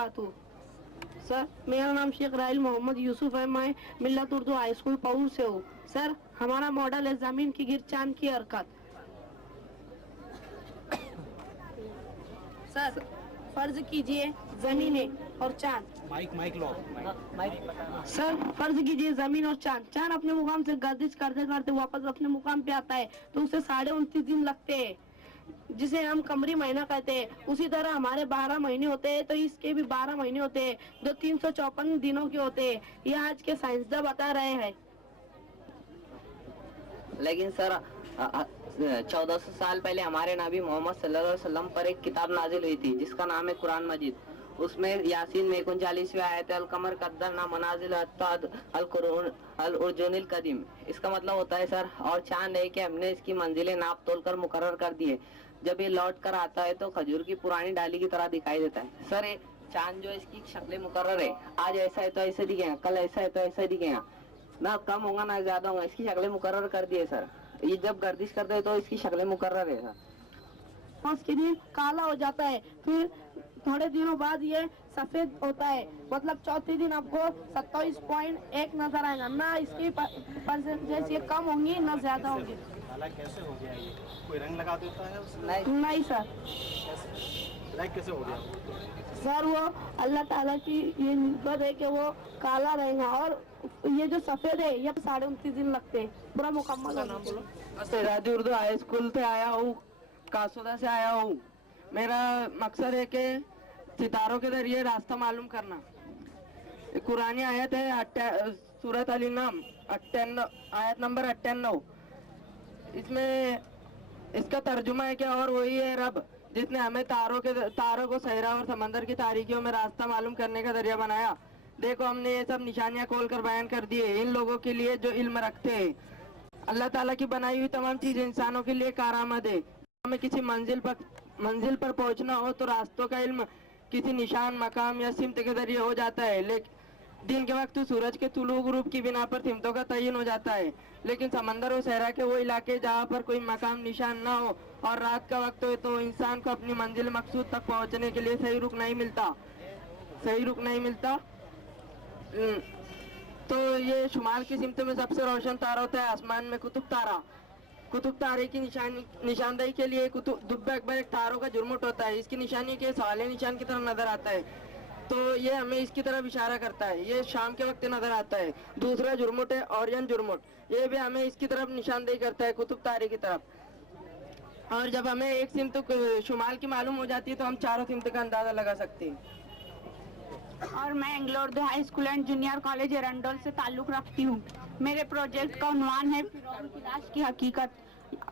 वबरकातुहू। Sir, मेरा नाम शेख राहिल मोहम्मद यूसुफ है, मैं मिल्लत उर्दू हाई स्कूल पऊर से हूँ। सर, हमारा मॉडल है जमीन की गिर चांद की हरकत। सर, फर्ज कीजिए जमीन और चांद। माइक लो। सर, फर्ज कीजिए जमीन और चांद, चांद अपने मुकाम से गर्दिश करते करते वापस अपने मुकाम पे आता है तो उसे 29.5 दिन लगते हैं, जिसे हम कमरी महीना कहते हैं। उसी तरह हमारे 12 महीने होते हैं तो इसके भी 12 महीने होते हैं जो 354 दिनों के होते हैं। ये आज के साइंसदान बता रहे हैं। लेकिन सर 1400 साल पहले हमारे नबी मोहम्मद सल्लल्लाहु अलैहि वसल्लम पर एक किताब नाजिल हुई थी जिसका नाम है कुरान मजीद। उसमें यासीन में 39वीं आयत अल कमर कद्दर ना मनाजिल अल उर्जुनिल कदीम। इसका मतलब होता है सर, और चांद है कि हमने इसकी मंजिलें नाप तोल कर मुकर्रर कर दी है। जब ये लौट कर आता है तो खजूर की पुरानी डाली की तरह दिखाई देता है। सर, ये चांद जो इसकी शक्लें मुकर्रर है, आज ऐसा है तो ऐसे दिखेगा, कल ऐसा है तो ऐसा दिखेगा, ना कम होगा ना ज्यादा होगा, इसकी शक्लें मुकर्रर कर दी है सर। ये जब गर्दिश करते हैं तो इसकी शक्लें मुकर्रर है सर। पाँच के दिन काला हो जाता है, फिर थोड़े दिनों बाद ये सफेद होता है, मतलब चौथे दिन आपको 27.1 नजर आएगा। ना इसकी परसेंटेज ये कम होंगी ना ज्यादा होंगी। काला कैसे हो गया ये? कोई रंग लगा देता है उसमें? नहीं सर। ब्लैक कैसे हो गया? सर, वो अल्लाह ताला की ये निस्बत है कि वो काला रहेगा, और ये जो सफेद है ये 29.5 दिन लगते हैं पूरा मुकम्मल होना। राजी उर्दू हाई स्कूल से आया हूँ, कासोदा से आया हूँ। मेरा मकसद है कि सितारों के जरिए रास्ता मालूम करना। कुरानी आयत है सूरत अल नाम 98 आयत नंबर 98। इसमें इसका तर्जुमा है कि और वही है रब जिसने हमें तारों को सहरा और समंदर की तारीकियों में रास्ता मालूम करने का जरिया बनाया। देखो, हमने ये सब निशानियां खोल कर बयान कर दिए इन लोगों के लिए जो इल्म रखते हैं। अल्लाह ताला की बनाई हुई तमाम चीजें इंसानों के लिए कारआमद है। हमें किसी मंजिल पर पहुंचना हो तो रास्तों का इल्म किसी निशान, मकाम या सिमत के जरिए हो जाता है। लेकिन दिन के वक्त सूरज के तुलू ग्रुप की बिना पर सिमतों का तयन हो जाता है। लेकिन समंदर और सहरा के वो इलाके जहाँ पर कोई मकाम निशान ना हो और रात का वक्त हो तो इंसान को अपनी मंजिल मकसूद तक पहुँचने के लिए सही रुख नहीं मिलता। तो ये शुमाल की सिमत में सबसे रोशन तारा होता है आसमान में कुतुब तारे की निशानदेही के लिए दुब्बे अकबर एक तारों का जुर्मुट होता है। इसकी निशानी के सवाले निशान की तरफ नजर आता है तो ये हमें इसकी तरफ इशारा करता है। ये शाम के वक्त नजर आता है। दूसरा जुर्मुट है ओरियन जुर्मुट, ये भी हमें इसकी तरफ निशानदेही करता है, कुतुब तारे की तरफ। और जब हमें एक सिमत शुमाल की मालूम हो जाती है तो हम चारों सिमत का अंदाजा लगा सकते हैं। और मैं Anglo Urdu high school and junior college Erandol से ताल्लुक़ रखती हूँ। मेरे प्रोजेक्ट का उन्वान है फिरौन की लाश की हकीकत।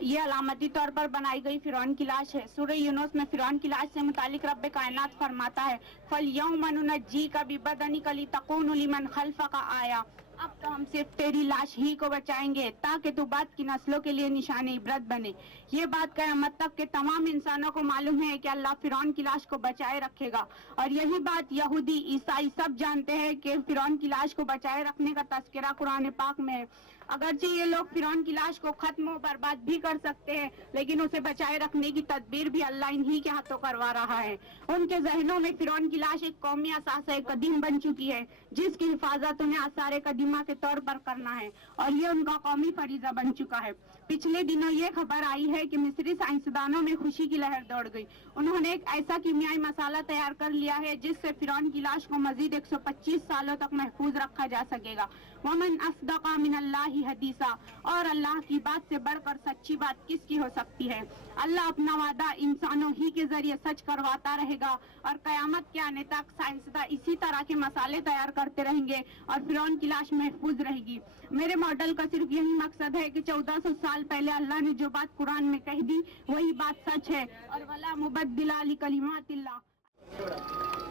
ये अलामती तौर पर बनाई गई फिरौन की लाश है। सूरह यूनुस में फिरौन की लाश से मुतालिक रब कायनात फरमाता है, फल-यौम नुनज्जीका बिबदनिका लितकून लिमन खल्फका आया। अब तो हम सिर्फ तेरी लाश ही को बचाएंगे ताकि तू बाद की नस्लों के लिए निशान इबरत बने। ये बात क़यामत तक के तमाम इंसानों को मालूम है कि अल्लाह फिरौन की लाश को बचाए रखेगा, और यही बात यहूदी ईसाई सब जानते हैं कि फिरौन की लाश को बचाए रखने का तज़किरा कुरान पाक में है। अगरचे ये लोग फिरौन की लाश को खत्म और बर्बाद भी कर सकते हैं, लेकिन उसे बचाए रखने की तदबीर भी अल्लाह इन्हीं के हाथों करवा रहा है। उनके जहनों में फिरौन की लाश एक कौमी असासे कदीम बन चुकी है जिसकी हिफाजत उन्हें आसारे कदीमा के तौर पर करना है, और ये उनका कौमी फरीजा बन चुका है। पिछले दिनों ये खबर आई है कि मिस्री साइंसदानों में खुशी की लहर दौड़ गई। उन्होंने एक ऐसा कीमियाई मसाला तैयार कर लिया है जिससे फिरौन की लाश को मजीद 125 सालों तक महफूज रखा जा सकेगा। वमन अस्दक़ा मिनल्लाहि हदीसा, और अल्लाह की बात से बढ़कर सच्ची बात किसकी हो सकती है। अल्लाह अपना वादा इंसानों ही के जरिए सच करवाता रहेगा, और कयामत के आने तक साइंसदान इसी तरह के मसाले तैयार करते रहेंगे और फिरौन की लाश महफूज रहेगी। मेरे मॉडल का सिर्फ यही मकसद है कि 1400 साल पहले अल्लाह ने जो बात कुरान में कह दी वही बात सच है, और वला मुबद्दिला लिकलिमातिल्लाह।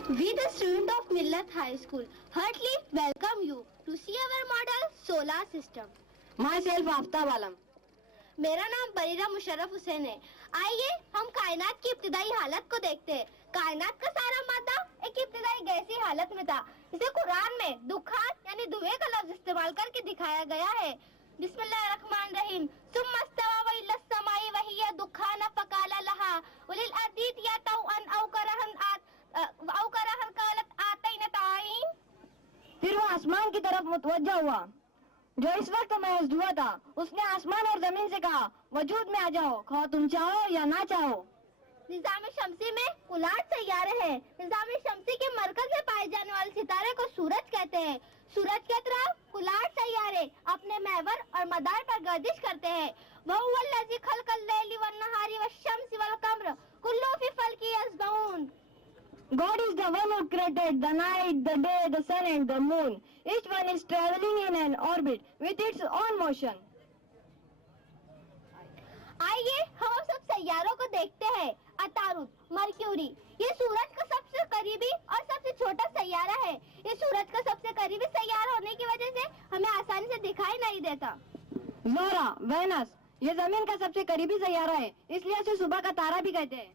We, the student of Millat High School, heartily welcome you to see our model solar system. Myself Aftab आलम। मेरा नाम बरीरा मुशर्रफ हुसैन है। आइए हम कायनात की इब्तिदाई हालत को देखते हैं। कायनात का सारा मादा एक इब्तिदाई गैसी हालत में था। इसे कुरान में दुखान यानी धुएं का लफ्ज इस्तेमाल करके दिखाया गया है। बिस्मिल्लाहिर्रहमानिर्रहीम। सुम्मा इस्तवा व इला समाई व हिया दुखान फकाला लहा वलिल अर्दी यातौ अन औ करहन कालत आसमान की तरफ मुतवज्जा हुआ। जो इस वक्त महज धुआं था, उसने आसमान और जमीन से कहा, वजूद में आ जाओ, खा तुम चाहो या ना चाहो। निजाम शमसी में कुलाट सैयारे हैं। निजाम शमसी के मरकज में पाए जाने वाले सितारे को सूरज कहते हैं। सूरज के तरफ कुलाट सैयारे अपने महवर और मदार पर गर्दिश करते हैं। वहुवल्लज़ी खलक़ल लैली वन्नहारी वश्शम्सी वल-क़मर कुल्लुन फ़ी फ़ल्किन यस्बहून। God is the one who created the night, the day, the sun and the moon. Each one is traveling in an orbit with its own motion. आइए हम सब सैयारों को देखते हैं। अतारुद, मरक्यूरी, ये सूरज का सबसे करीबी और सबसे छोटा सैयारा है। ये सूरज का सबसे करीबी सैयारा होने की वजह से हमें आसानी से दिखाई नहीं देता। ज़ोरा, वेनस, ये जमीन का सबसे करीबी सैयारा है, इसलिए उसे सुबह का तारा भी कहते हैं।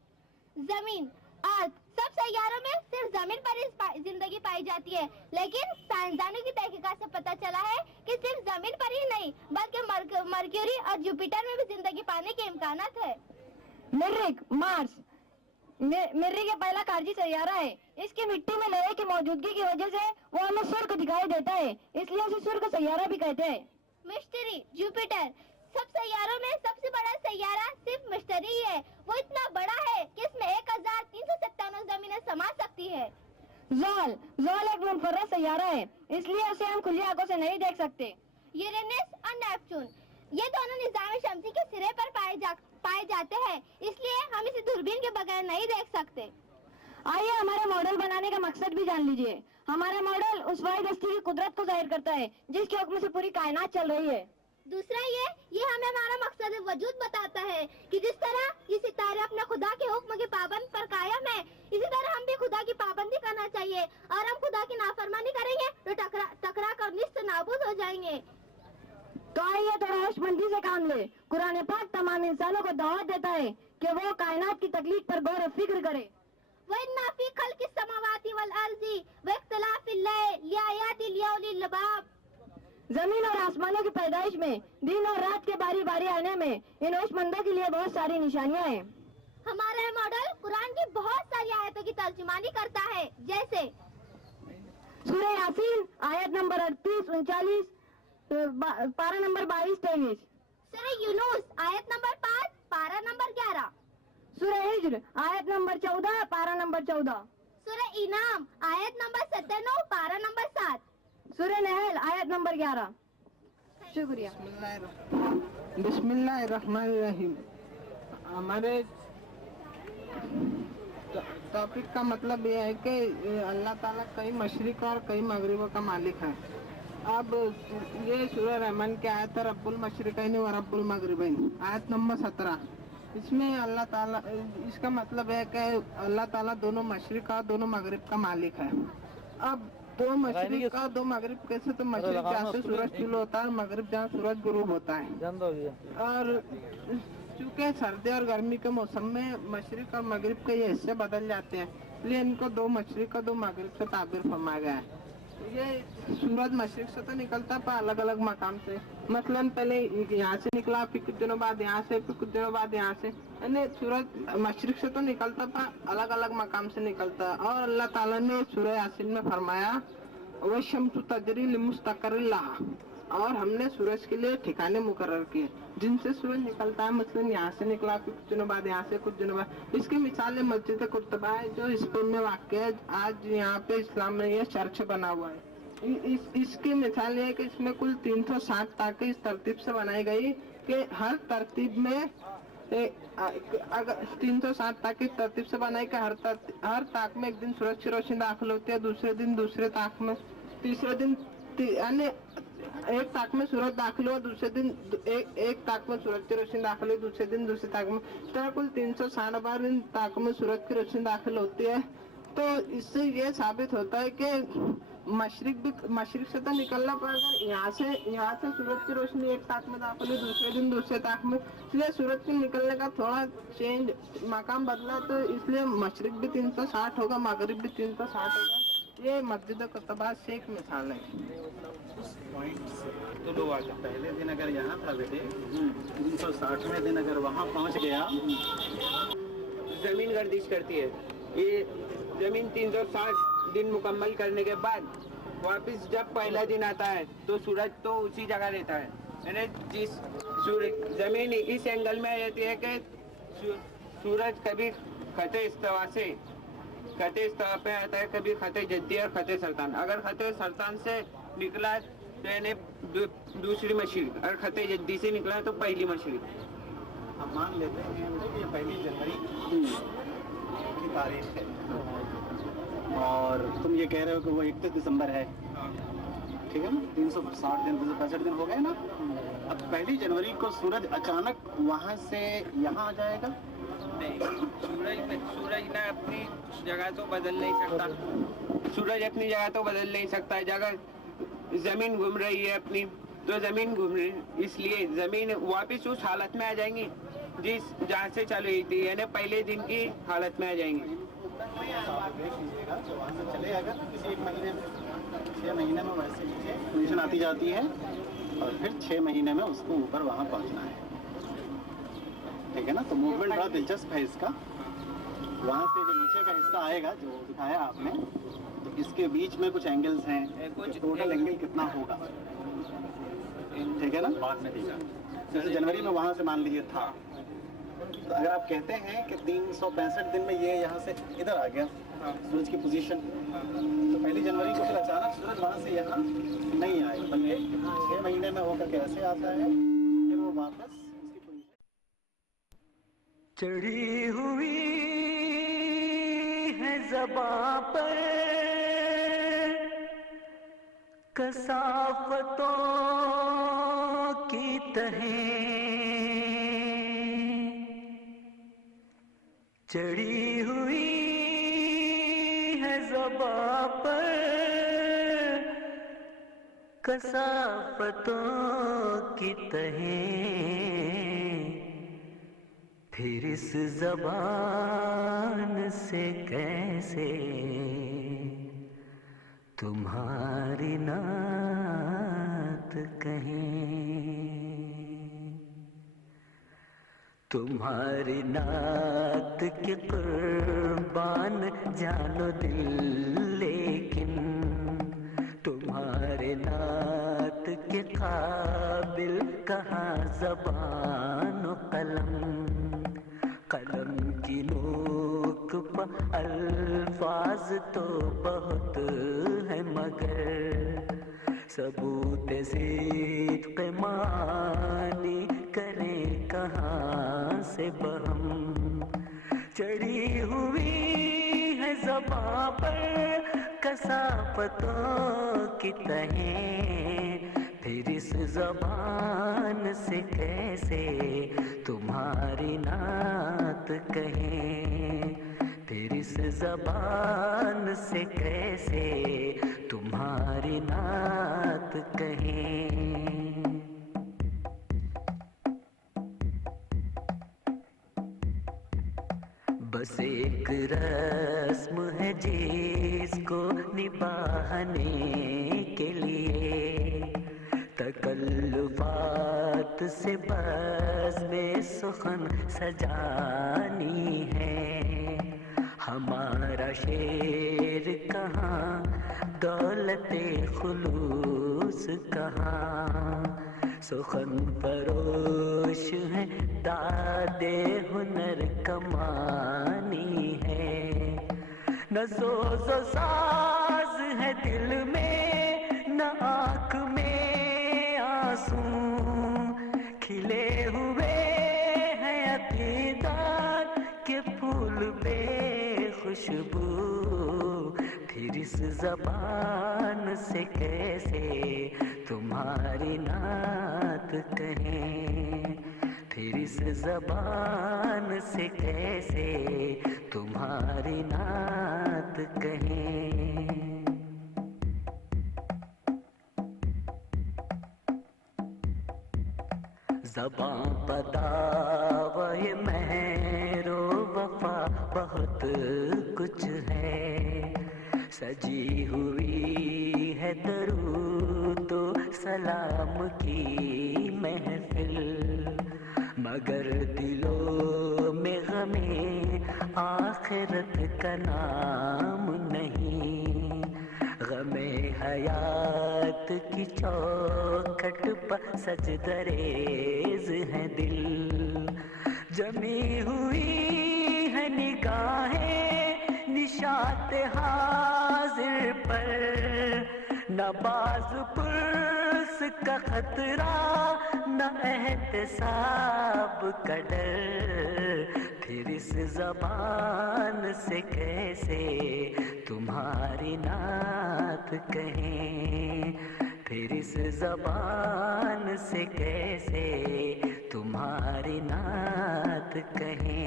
जमीन, अर्थ, सब सैयारों में सिर्फ जमीन पर ही जिंदगी पाई जाती है, लेकिन साइंसदानों की तहकीकात से पता चला है कि सिर्फ जमीन पर ही नहीं बल्कि मरक्यूरी और जुपिटर में भी जिंदगी पाने के इम्कानात है। मरीख, मार्स, मरीख ये पहला खारजी सैयारा है। इसकी मिट्टी में लोहे की मौजूदगी की वजह से वो हमें सुर्ख दिखाई देता है, इसलिए उसे सुर्ख सैयारा भी कहते हैं। मिश्तरी, जुपिटर, सब सैयारों में सबसे बड़ा सैयारा सिर्फ मिश्तरी ही है। वो इतना बड़ा है कि इसमें 1397 जमीनें समा सकती है। ज़ोल एक मुनफरद सैयारा है, इसलिए उसे हम खुली आंखों से नहीं देख सकते। यूरेनस और नेपच्यून, ये दोनों निजाम शमसी के सिरे पर पाए जाते हैं, इसलिए हम इसे दूरबीन के बगैर नहीं देख सकते। आइए हमारे मॉडल बनाने का मकसद भी जान लीजिए। हमारा मॉडल उस वाहिद हस्ती की कुदरत को जाहिर करता है जिसके हुक्म से पूरी कायनात चल रही है। दूसरा ये हमें हमारा मकसद वजूद बताता है कि जिस तरह ये सितारे अपने खुदा के हुक्म की पाबंद पर कायम है, इसी तरह हम भी खुदा की पाबंदी करना चाहिए। और हम खुदा की नाफरमानी करेंगे तो टकरा कर निस्त नाबूद हो जाएंगे। तो आइए थोड़ा होशमंदी से काम ले। कुरान पाक तमाम इंसानों को दावत देता है कि वो कायनात की तकलीफ पर गौर फिक्र करे। वइन्ना फी खल्क़िस समावाति वल अर्ज़ि वइख्तिलाफ़िल लैल लिआयातिल लिउलिल अलबाब। जमीन और आसमानों की पैदाइश में, दिन और रात के बारी बारी आने में इन होशमंदों के लिए बहुत सारी निशानियां हैं। हमारा मॉडल कुरान की बहुत सारी आयतों की तर्जुमानी करता है, जैसे सूरह यासीन आयत नंबर 38, 39, पारा नंबर 22, 23। सूरह यूनुस आयत नंबर 5, पारा नंबर 11। सूरह हिज्र आयत नंबर 14, पारा नंबर 14। सूरह इनाम आयत नंबर 97, पारा नंबर 7। सूरह नहल आयत नंबर 11। शुक्रिया। बिस्मिल्लाहिर्रहमानिर्रहीम। हमारे टॉपिक का मतलब ये है कि अल्लाह ताला कई मशरिक और कई मगरिबों का मालिक है। अब ये सूरह रहमान की आयत है रब्बुल मशरिकैन व रब्बुल मगरिबैन, आयत नंबर 17। इसमें अल्लाह ताला, इसका मतलब है कि अल्लाह ताला दोनों मशरिक और दोनों मगरिब का मालिक है। अब दो मशरिक का दो मगरिब कैसे, तो मशरिक जहाँ से सूरज शुरू होता है और मगरिब जहाँ सूरज गुरूब होता है। और चूँकि सर्दी और गर्मी के मौसम में मशरिक और मगरिब के ये हिस्से बदल जाते हैं, इसलिए इनको दो मशरिक और दो मगरिब से ताबीर फरमाया गया है। ये सूरज मशरिक से तो निकलता है पर अलग अलग मकाम से, मसलन पहले यहाँ से निकला, फिर कुछ दिनों बाद यहाँ से, फिर कुछ दिनों बाद यहाँ से, यानी सूरज मशरिक से तो निकलता पर अलग अलग मकाम से निकलता है। और अल्लाह ताला ने सूरह यासीन में फरमाया वशम्सु तजरी लिमुस्तक़र्रिन लहा, और हमने सूरज के लिए ठिकाने मुकर्रर किए जिनसे सूरज निकलता है। मसलन यहाँ से निकला, कुछ दिनों बाद यहाँ से, कुछ दिनों बाद। इसकी मिसाल मस्जिद कुर्तबा है जो स्पेन में वाक़ है। आज यहाँ पे इस्लाम में ये चर्च बना हुआ है। इसकी मिसाल ये है कि इसमें कुल 360 ताकें इस तरतीब से बनाई गई कि हर तरतीब में अगर 360 ताक इस तरतीब से बनाई कि हर ताक में एक दिन सूरज की रोशनी दाखिल होती है, दूसरे दिन दूसरे ताक में, तीसरे दिन यानी एक ताक में सूरज दाखिल हुआ, दूसरे दिन एक ताक में सूरज की रोशनी दाखिल हुई, दूसरे दिन दूसरे ताक में। इस तरह कुल 360 बार इन ताक में सूरज की रोशनी दाखिल होती है। तो इससे ये साबित होता है कि मशरिक से तो निकलना पड़ेगा। यहाँ से सूरज की रोशनी एक ताक में दाखिल हुई, दूसरे दिन दूसरे ताक में, इसलिए सूरज के निकलने का थोड़ा चेंज मकाम बदला, तो इसलिए मशरिक भी 360 होगा, मगरिब भी 360 होगा। ये मस्जिद कुतबा से एक मिसाल है। उस पॉइंट से तो लोग आगे पहले दिन अगर यहाँ था बेटे 360वें दिन अगर वहाँ पहुँच गया, जमीन गर्दिश करती है। ये जमीन 360 दिन मुकम्मल करने के बाद वापिस जब पहला दिन आता है तो सूरज तो उसी जगह रहता है, यानी जिस सूरज जमीन इस एंगल में रहती है कि सूरज कभी खते इस्तवा पे आता है, कभी खते जद्दी और खते सरतान। अगर खते सरतान से निकला तो यानी दूसरी मछली, और खते जद्दी से निकला तो पहली मछली। हम मान लेते हैं कि ये 1 जनवरी की तारीख है और तुम ये कह रहे हो कि वो 31 दिसंबर है, ठीक है ना? 360 दिन 365 दिन हो गए ना। अब 1 जनवरी को सूरज अचानक वहाँ से यहाँ आ जाएगा? नहीं, सूरज ना अपनी जगह तो बदल नहीं सकता। सूरज अपनी जगह तो बदल नहीं सकता, जगह जमीन घूम रही है अपनी, तो जमीन घूम रही है, इसलिए जमीन वापस उस हालत में आ जाएंगी जिस जहाँ से चालू हुई थी, यानी पहले दिन की हालत में आ जाएंगी। आप देख लीजिएगा तो वहाँ से चले अगर किसी 1 महीने में 6 महीने में वैसे पोजीशन आती जाती है और फिर 6 महीने में उसको ऊपर वहाँ पहुँचना है, ठीक है ना? तो मूवमेंट बड़ा दिलचस्प है इसका। वहाँ से जो नीचे का हिस्सा आएगा जो दिखाया आपने, तो इसके बीच में कुछ एंगल्स हैं, कुछ टोटल एंगल कितना होगा, ठीक है ना? बाद में देखा जैसे जनवरी में वहाँ से मान लीजिए था, तो अगर आप कहते हैं कि 365 दिन में ये यहाँ से इधर आ गया सूरज की पोजीशन, तो 1 जनवरी को फिर अचानक सूरज वहाँ से यहाँ नहीं आए, बल्कि 6 महीने में होकर कैसे आता है, फिर वो वापस उसकी पोजीशन। चढ़ी हुई है ज़बां पर कसाफतों की तहें, चढ़ी हुई है ज़बां पर कसाफतों की तहें, फिर इस ज़बान से कैसे तुम्हारी नात कहें, तुम्हारी नात के कुर्बान जानो दिल, लेकिन तुम्हारे नात के काबिल कहाँ ज़बान व कलम, कलम की नोक पर अल्फाज तो बहुत है मगर सबूत सिद्क़ मानी करें कहाँ से बहम, चढ़ी हुई है ज़बां पर कसाफतों की तहें, फिर इस ज़बान से कैसे तुम्हारी नात कहें, फिर इस ज़बान से कैसे तुम्हारी नात कहें। बस एक रस्म है जिसको निभाने के लिए तकल्लुफात से बस में सुखन सजानी है, हमारा शेर कहाँ, दौलते खुलूस कहाँ, सुखन फरोश है, दादे हुनर कमानी है, न सोज़ो साज है दिल में, न आँख में आंसू, खिले हुए हैं अकीदत के फूल बेखुशबू, फिर इस ज़बान से कैसे तुम्हारी नात कहें, फिर इस ज़बान से कैसे तुम्हारी नात कहें। ज़बां बतावे महरो वफा बहुत कुछ है, सजी हुई है दरूद व सलाम की महफिल, मगर दिलों में गमे आखिरत का नाम नहीं, गमे हयात की चौखट पर सजदरेज है दिल, जमी हुई है निगाहें निशात हाजिर पर, न बाज पुर्स का खतरा न एहतसाब का डर, फिर इस ज़बान से कैसे तुम्हारी नात कहें, फिर इस ज़बान से कैसे तुम्हारी नात कहें।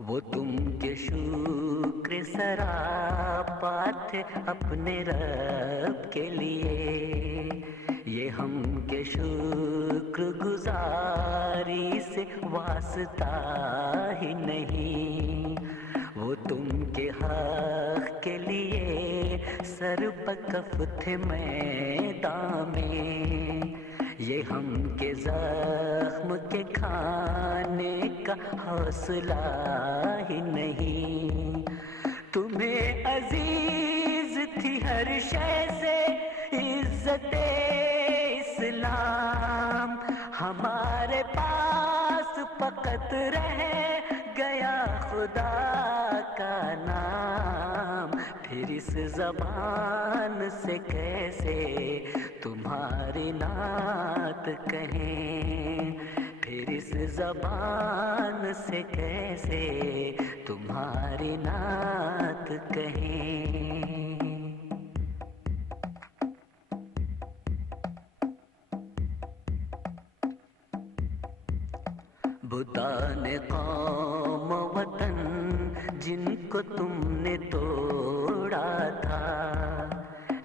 वो तुमके शुक्र सरापा थे अपने रब के लिए, ये हम के शुक्र गुजारी से वास्ता ही नहीं, वो तुमके हक के लिए सर बकफ थे मैदान में, ये हम के जख्म के खाने का हौसला ही नहीं, तुम्हें अजीज थी हर शय से इज्जत-ए इस्लाम, हमारे पास फकत रह गया खुदा का नाम, फिर इस ज़बान से कैसे तुम्हारी नात कहें, फिर इस ज़बान से कैसे तुम्हारी नात कहें। बुताने कौम वतन जिनको तुमने तोड़ा था,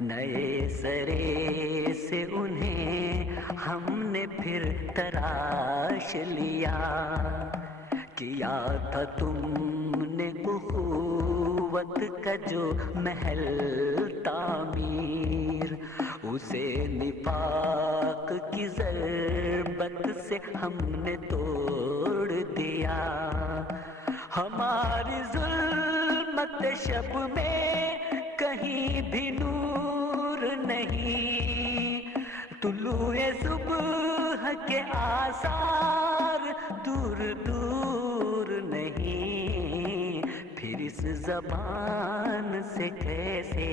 नए सरे से उन्हें हमने फिर तराश लिया, किया था तुमने उखुवत का जो महल तामीर, उसे निफाक की ज़रबत से हमने तोड़ दिया, हमारी ज़ुल्मत शब में कहीं भी नूर नहीं, तुलुए सुबह के आसार दूर दूर नहीं, फिर इस ज़बान से कैसे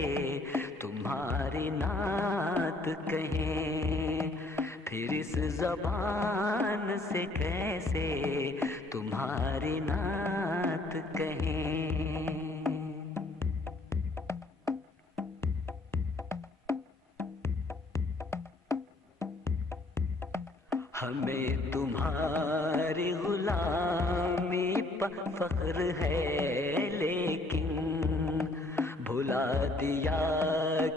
तुम्हारी नात कहें, फिर इस ज़बान से कैसे तुम्हारी नात कहें। हमें तुम्हारी गुलामी पर फख्र है, लेकिन भुला दिया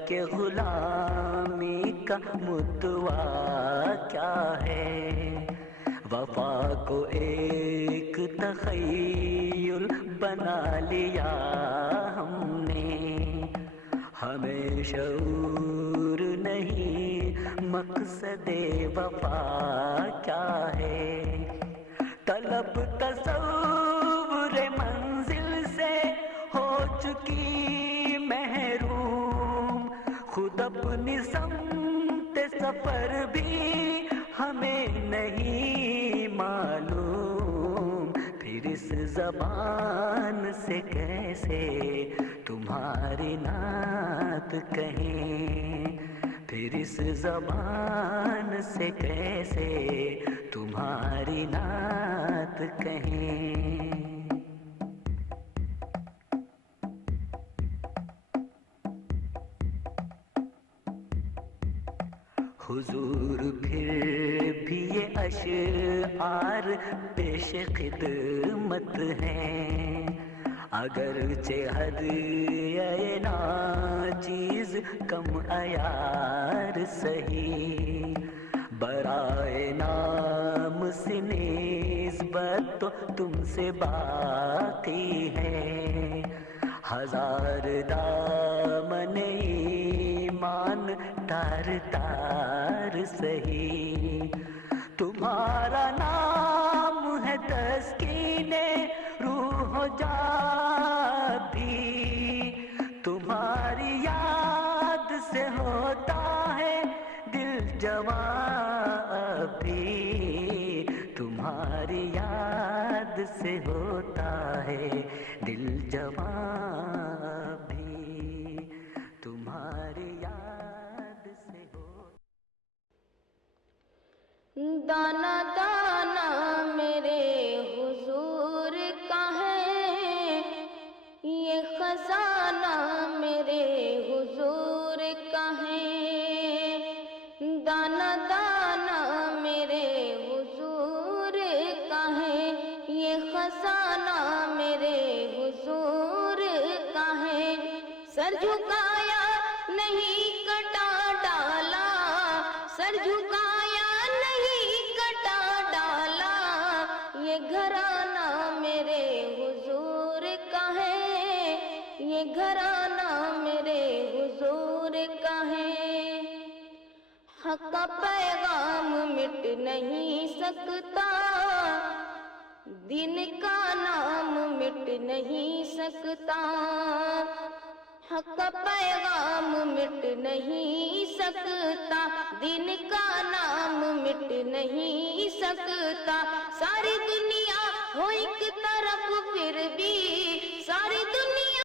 कि गुलामी का मुद्दा क्या है, वफा को एक तख़य्युल बना लिया हमने, हमें शऊर नहीं मकसदे वफा क्या है, तलब तसव्वुर मंजिल से हो चुकी महरूम, खुद अपनी समत सफर भी हमें नहीं मालूम, फिर इस ज़बान से कैसे तुम्हारी नात कहें, फिर इस ज़बान से कैसे तुम्हारी नात कहें। हुजूर फिर भी ये अशआर पेश खिदमत हैं, अगरचे हदिये नाचीज़ कम अयार सही, बराए नाम से निस्बत तो तुमसे बाकी है, हजार दामन ईमान तार तार सही, तुम्हारा नाम है तुम्हारी याद से होता है दिल जवां भी, तुम्हारी याद से हो। दाना दाना मेरे हुजूर का है ये खजाना, मेरे हुजूर का है। दाना दाना मेरे हुजूर का है ये खजाना, मेरे हुजूर का है। सर झुकाया नहीं कटा डाला, सर झुकाया नहीं कटा डाला, ये घराना मेरे हुजूर का है, ये घराना मेरे हुजूर का है। हक का पैगाम मिट नहीं सकता, दिन का नाम मिट नहीं सकता। हक का पैगाम मिट नहीं सकता, दिन का नाम मिट नहीं सकता। सारी दुनिया हो एक तरफ फिर भी, सारी दुनिया